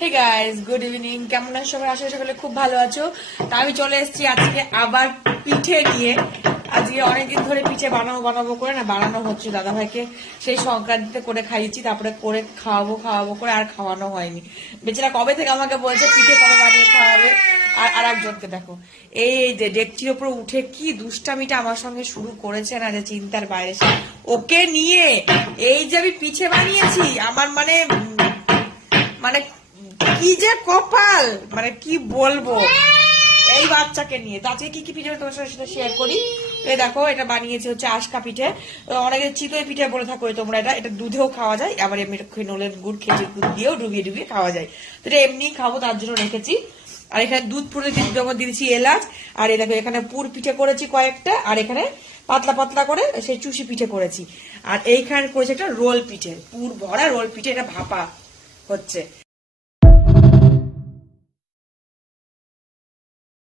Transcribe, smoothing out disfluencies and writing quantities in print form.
Hey guys, good evening. কেমন আছো সবাই? আশা করি সকলে খুব ভালো আছো। তা আমি চলে এসেছি আজকে আবার পিঠে নিয়ে। আজকে অনেকদিন ধরে পিঠে বানাবো করে না বানানো হচ্ছে। দাদা ভাইকে সেই সংক্রান্তিতে করে খাইয়েছি, তারপরে করে খাওয়াবো করে আর খাওয়ানো হয়নি। বেচারা কবে থেকে আমাকে বলছে পিঠে কবে বানিয়ে খাওয়াবে। আর একজনকে দেখো, এই যে ডেকচির ওপর উঠে কি দুষ্টামিটা আমার সঙ্গে শুরু করেছে না, যে চিন্তার বাইরে। ওকে নিয়ে এই যে আমি পিঠে বানিয়েছি, আমার মানে মানে কি যে কপাল, মানে কি বলবো এই বাচ্চাকে নিয়ে। তো আজকে কি কি পিঠে তোমার সাথে শেয়ার করি। এই দেখো, এটা বানিয়েছে হচ্ছে আশকা পিঠে। অনেকে চিতই পিঠে বলে থাকো তোমরা। এটা দুধেও খাওয়া যায়, আবার এমনি নলের গুড় খেজুর গুড় দিয়েও ডুবিয়ে খাওয়া যায়। তো এটা এমনি খাবো, তার জন্য রেখেছি। আর এখানে দুধ পুরে যখন দিয়েছি এলাচ। আর এই দেখো, এখানে পুর পিঠে করেছি কয়েকটা, আর এখানে পাতলা পাতলা করে সেই চুষি পিঠে করেছি। আর এইখানে করেছি একটা রোল পিঠে, পুর ভরা রোল পিঠে, এটা ভাপা হচ্ছে।